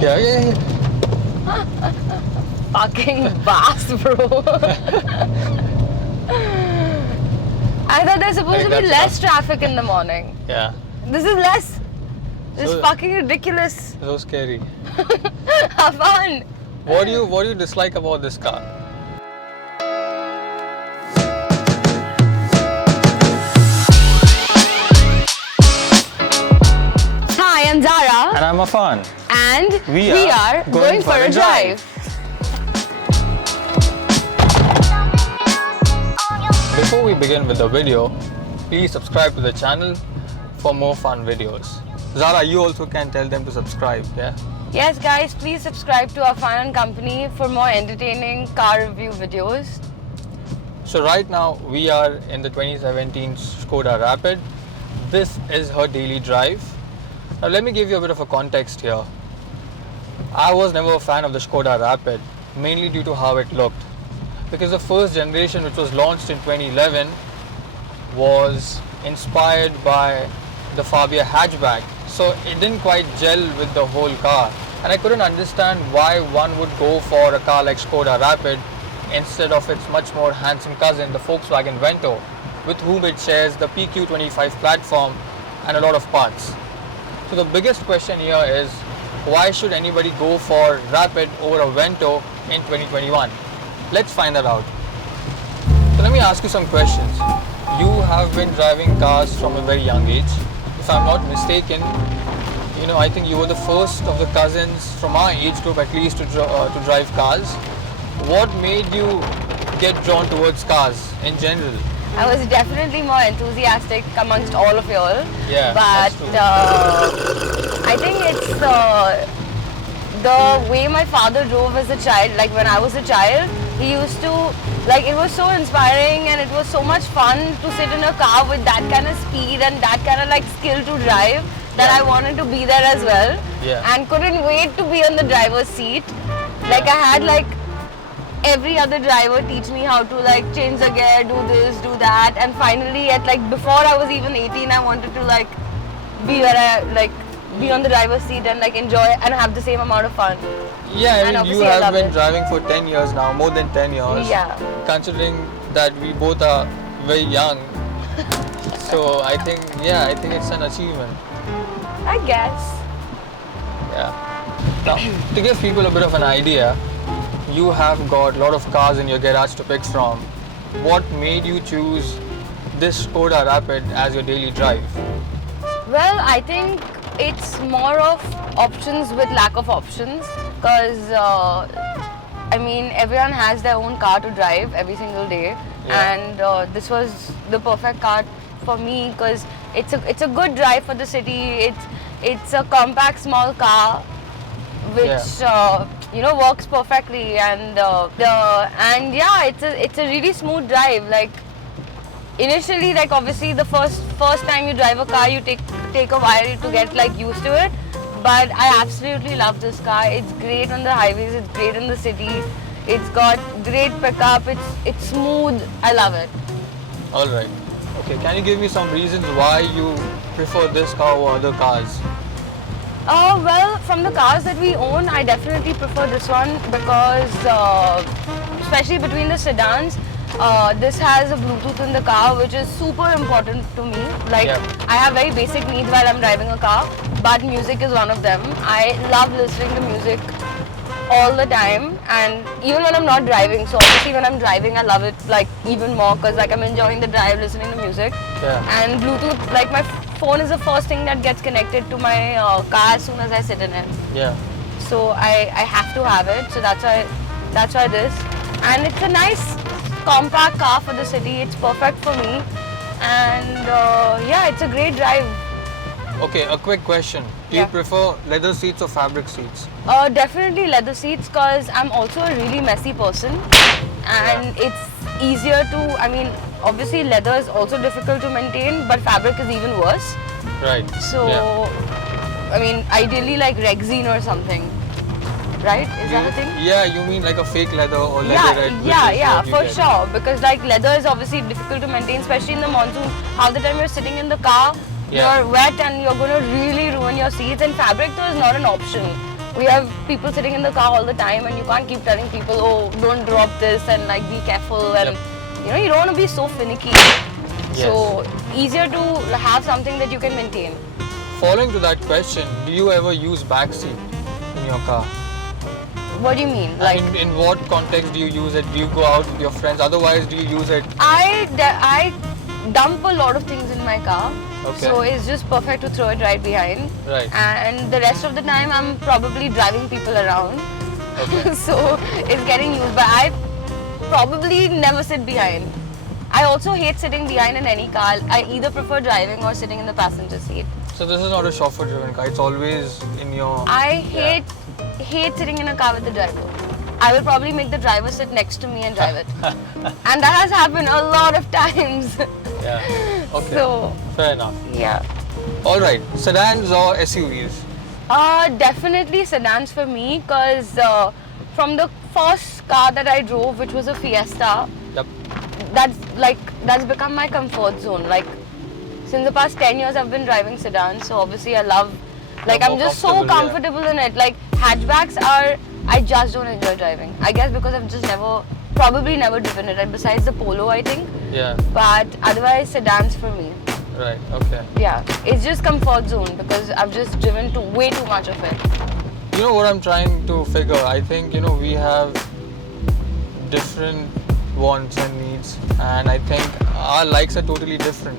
Yeah. Fucking bass, bro. I thought there's supposed to be less traffic in the morning. Yeah. This is less. This is fucking ridiculous. So scary. Affan. What do you dislike about this car? Hi, I'm Zara. And I'm Affan. And we are going for a drive. Before we begin with the video, please subscribe to the channel for more fun videos. Zara, you also can tell them to subscribe, yeah? Yes guys, please subscribe to Affan and Company for more entertaining car review videos. So right now we are in the 2017 SKODA Rapid. This is her daily drive. Now let me give you a bit of a context here. I was never a fan of the SKODA Rapid, mainly due to how it looked. Because the first generation, which was launched in 2011, was inspired by the Fabia hatchback. So it didn't quite gel with the whole car. And I couldn't understand why one would go for a car like SKODA Rapid instead of its much more handsome cousin, the Volkswagen Vento, with whom it shares the PQ25 platform and a lot of parts. So the biggest question here is, why should anybody go for Rapid over a Vento in 2021? Let's find that out. So let me ask you some questions. You have been driving cars from a very young age. If I'm not mistaken, I think you were the first of the cousins from our age group at least to drive cars. What made you get drawn towards cars in general? I was definitely more enthusiastic amongst all of you all. Yeah, but I think it's the way my father drove as a child. Like when I was a child, he used to, it was so inspiring and it was so much fun to sit in a car with that kind of speed and that kind of skill to drive that I wanted to be there as well. Yeah. And couldn't wait to be on the driver's seat. I had every other driver teach me how to change the gear, do this, do that, and finally before I was even 18, I wanted to be where I be on the driver's seat and enjoy and have the same amount of fun. Yeah, I mean, you have been driving for 10 years now, more than 10 years. Yeah. Considering that we both are very young, so I think it's an achievement. I guess. Yeah. Now, to give people a bit of an idea, you have got a lot of cars in your garage to pick from. What made you choose this SKODA Rapid as your daily drive? Well, I think it's more of options with lack of options, because everyone has their own car to drive every single day, and this was the perfect car for me because it's a good drive for the city. It's a compact small car which works perfectly, and it's a really smooth drive. Initially, obviously the first time you drive a car, you take a while to get used to it, but I absolutely love this car. It's great on the highways, it's great in the city, it's got great pickup, it's smooth. I love it. All right. Okay, can you give me some reasons why you prefer this car over other cars? Well, from the cars that we own, I definitely prefer this one because, especially between the sedans, this has a Bluetooth in the car, which is super important to me. I have very basic needs while I'm driving a car, but music is one of them. I love listening to music all the time, and even when I'm not driving. So obviously when I'm driving, I love it even more because I'm enjoying the drive, listening to music. Yeah. And Bluetooth, my phone is the first thing that gets connected to my car as soon as I sit in it. Yeah. So I have to have it. So that's why this. And it's a nice compact car for the city. It's perfect for me. And it's a great drive. Okay, a quick question. Do you prefer leather seats or fabric seats? Definitely leather seats because I'm also a really messy person. And it's easier to, obviously leather is also difficult to maintain, but fabric is even worse. Right. So, ideally Rexine or something. Right? Is that a thing? Yeah, you mean a fake leather or leather red? Yeah, for sure. Because leather is obviously difficult to maintain, especially in the monsoon. Half the time you're sitting in the car, you're wet and you're going to really ruin your seats. And fabric though is not an option. we have people sitting in the car all the time, and you can't keep telling people, oh, don't drop this and like be careful, and you know, you don't want to be so finicky. So easier to have something that you can maintain. Following to that question, do you ever use backseat in your car? What do you mean? Like, in what context do you use it? Do you go out with your friends? Otherwise, do you use it? I dump a lot of things in my car. Okay. So it's just perfect to throw it right behind. Right. And the rest of the time, I'm probably driving people around. Okay. So it's getting used. But I probably never sit behind. I also hate sitting behind in any car. I either prefer driving or sitting in the passenger seat. So this is not a chauffeur-driven car. It's always in your. I hate sitting in a car with the driver. I will probably make the driver sit next to me and drive it. And that has happened a lot of times. Yeah. Okay. So, fair enough. Yeah. All right. Sedans or SUVs? Definitely sedans for me, because from the first car that I drove, which was a Fiesta, Yep. that's become my comfort zone. Like, since the past 10 years I've been driving sedans, so obviously I love, like, I'm just so comfortable in it. Like, hatchbacks I just don't enjoy driving. I guess because I've just probably never driven it, and besides the Polo, I think. Yeah. But otherwise, sedans for me. Right. Okay. Yeah, it's just comfort zone because I've just driven way too much of it. You know what I'm trying to figure? I think, you know, we have different wants and needs, and I think our likes are totally different.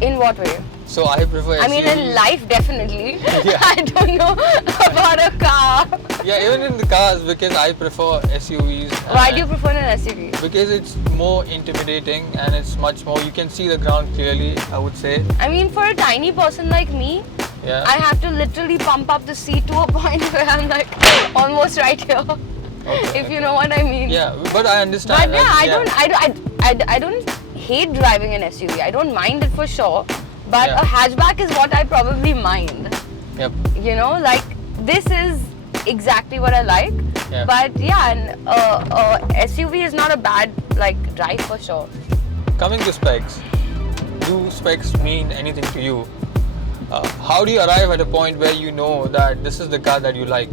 In what way? So I prefer SUVs. I mean, in life, definitely. Yeah. I don't know about a car. Yeah, even in the cars, because I prefer SUVs. Why do you prefer an SUV? Because it's more intimidating and it's much more, you can see the ground clearly, I would say. I mean, for a tiny person like me, Yeah. I have to literally pump up the seat to a point where I'm like almost right here. Okay, If you know what I mean. Yeah, but I understand. But yeah, I don't hate driving an SUV. I don't mind it for sure. But Yeah. a hatchback is what I probably mind. Yep. You know, like, this is exactly what I like. Yeah. But yeah, an SUV is not a bad like drive for sure. Coming to specs, do specs mean anything to you? How do you arrive at a point where you know that this is the car that you like?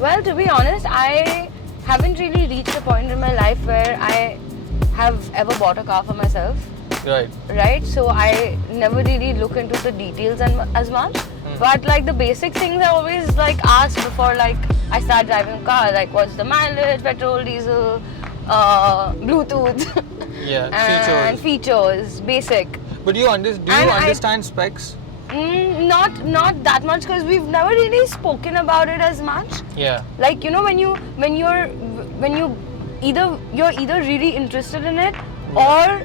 Well, to be honest, I haven't really reached a point in my life where I have ever bought a car for myself. Right. Right, so I never really look into the details as much. But like the basic things I always like ask before like I start driving a car, like what's the mileage, petrol, diesel, Bluetooth, Yeah. and features, basic. But do you understand specs? Not that much, because we've never really spoken about it as much. Yeah. Like, you know, when you're either really interested in it, or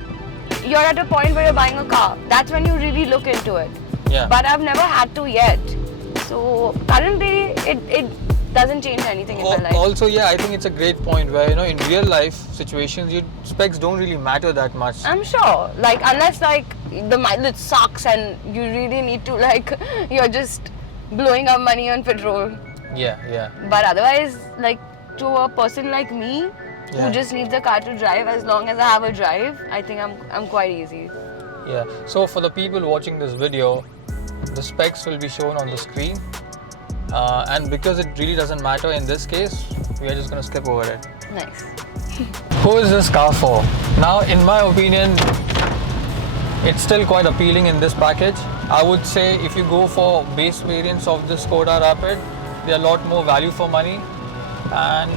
you're at a point where you're buying a car. That's when you really look into it. Yeah. But I've never had to yet. So currently it doesn't change anything in my life. Also, yeah, I think it's a great point where, you know, in real life situations, specs don't really matter that much. I'm sure. Like, unless like the mileage sucks and you really need to, like, you're just blowing up money on petrol. Yeah, yeah. But otherwise, like, to a person like me, who just needs a car to drive, as long as I have a drive, I think I'm quite easy. Yeah. So for the people watching this video, the specs will be shown on the screen, and because it really doesn't matter in this case, we are just going to skip over it. Nice. Who is this car for? Now, in my opinion, it's still quite appealing in this package. I would say if you go for base variants of the SKODA Rapid, they're a lot more value for money, and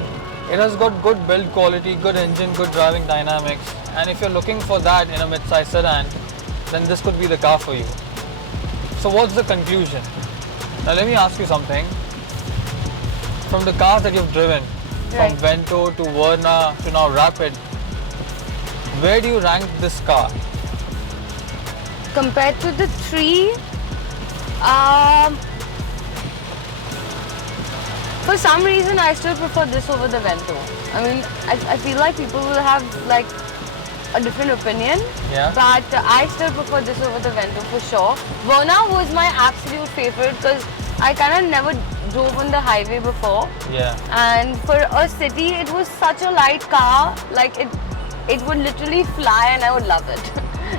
it has got good build quality, good engine, good driving dynamics, and if you're looking for that in a mid-size sedan, then this could be the car for you. So what's the conclusion? Now let me ask you something. From the cars that you've driven, Right. from Vento to Verna to now Rapid, where do you rank this car? Compared to the three, for some reason I still prefer this over the Vento. I mean, I feel like people will have like a different opinion, Yeah. but I still prefer this over the Vento for sure. Verna was my absolute favorite because I kind of never drove on the highway before, Yeah. and for a city it was such a light car, like it would literally fly and I would love it.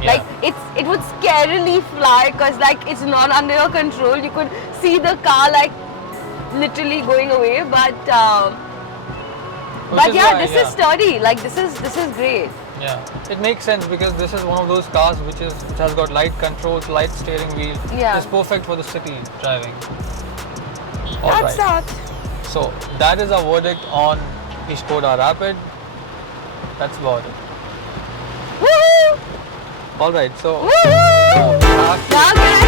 Like it would scarily fly because like it's not under your control. You could see the car like literally going away, but Which is yeah, why, this is sturdy. Like this is great. Yeah, it makes sense because this is one of those cars which has got light controls, light steering wheel. Yeah. It's perfect for the city driving. All That's right. that. So that is our verdict on the SKODA Rapid. That's about it. Woo! All right. So Woo! now Now can